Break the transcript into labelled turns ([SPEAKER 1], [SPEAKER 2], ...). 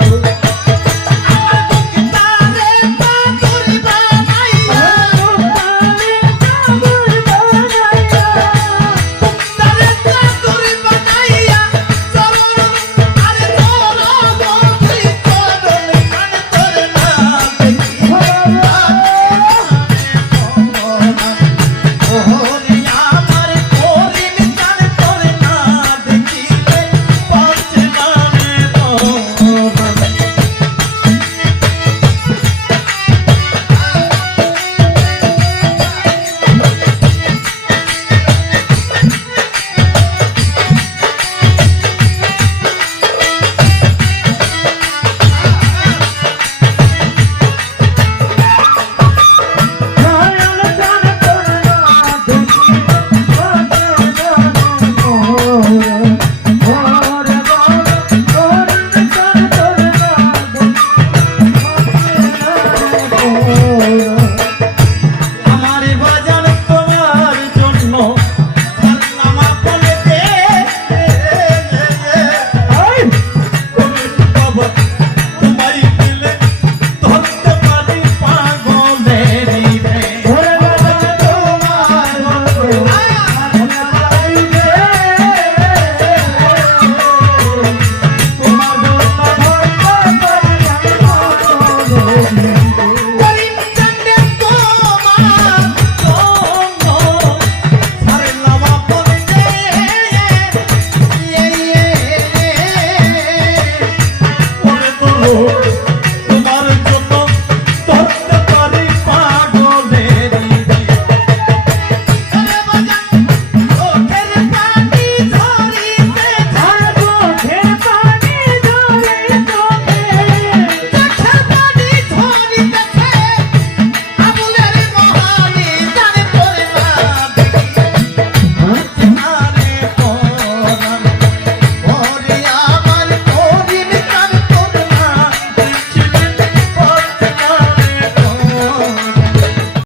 [SPEAKER 1] amor